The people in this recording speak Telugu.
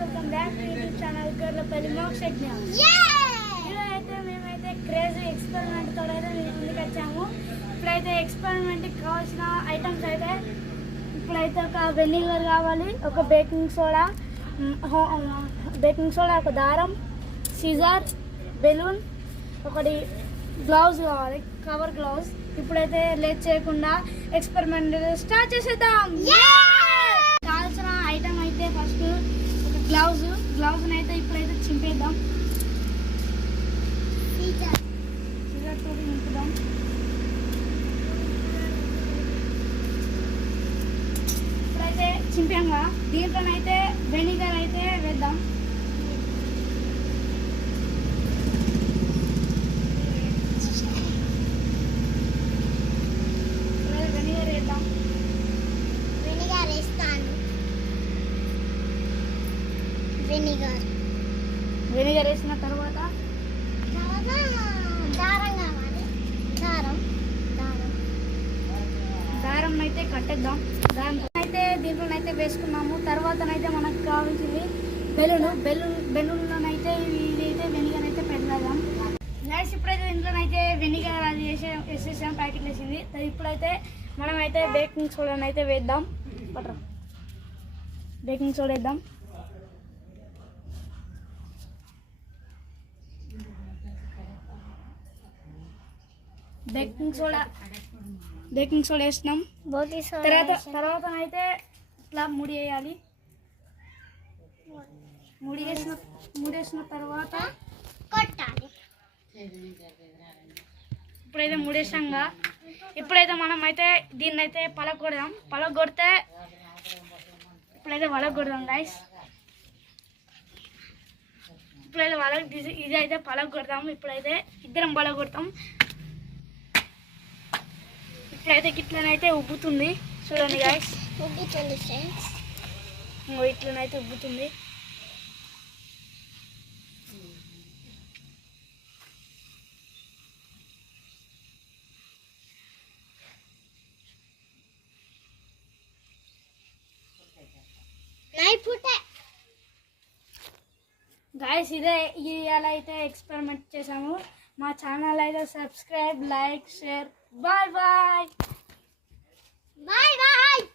Welcome back to YouTube channel Gorrepalli Mokshagna. ఇలా అయితే మేమైతే క్రేజీ ఎక్స్పెరిమెంట్ తో అయితే ముందుకు వచ్చాము. ఇప్పుడైతే ఎక్స్పెరిమెంట్కి కావాల్సిన ఐటమ్స్ అయితే ఇప్పుడైతే ఒక వెనిగర్ కావాలి, ఒక బేకింగ్ సోడా, ఒక దారం, సీజర్, బెలూన్, ఒకటి గ్లౌజ్ కావాలి, కవర్ గ్లౌజ్. ఇప్పుడైతే లేట్ చేయకుండా ఎక్స్పెరిమెంట్ స్టార్ట్ చేసేద్దాం. కావాల్సిన ఐటమ్ అయితే ఫస్ట్ ఒక గ్లౌజ్ అయితే ఇప్పుడైతే చింపేద్దాం. సీజర్ తోటి నింపుదాం. ఇప్పుడైతే చింపాంగా దీంట్లోనైతే వెనిగర్ అయితే వేద్దాం. వెనిగర్ వేసిన తర్వాత దారం అయితే కట్టేద్దాం. దారం అయితే దీంట్లోనైతే వేసుకున్నాము. తర్వాతనైతే మనకు కావాల్సింది బెలూన్లోనైతే ఇదైతే వెనిగర్ అయితే పెడదాం. గ్యాస్ ఇప్పుడైతే దీంట్లోనైతే వెనిగర్ అది వేసేసాం, ప్యాకెట్ వేసింది. ఇప్పుడైతే మనమైతే బేకింగ్ సోడాని అయితే వేద్దాం. బేకింగ్ సోడా వేద్దాం. బేకింగ్ సోడా వేసినాం. తర్వాత అయితే ఇట్లా ముడి వేయాలి. ముడి వేసిన తర్వాత కొట్టాలి. ఇప్పుడైతే ముడేసాంగా ఇప్పుడైతే మనం అయితే దీన్ని అయితే పలగొడితే ఇప్పుడైతే వలగొడదాం గైస్. ఇప్పుడైతే ఇది అయితే పలగొడతాం. ఇప్పుడైతే ఇద్దరం పలగొడతాం. ఇట్లయితే గిట్లనైతే ఉబ్బుతుంది, చూడండి గాయస్. ఉబ్బుతుంది ఫ్రెండ్స్, ఇట్లనైతే ఉబ్బుతుంది. గాయస్ ఇదే ఇవాళ అయితే ఎక్స్పెరిమెంట్ చేసాము. మా ఛానల్ అయితే subscribe, like, share. Bye bye. Bye bye.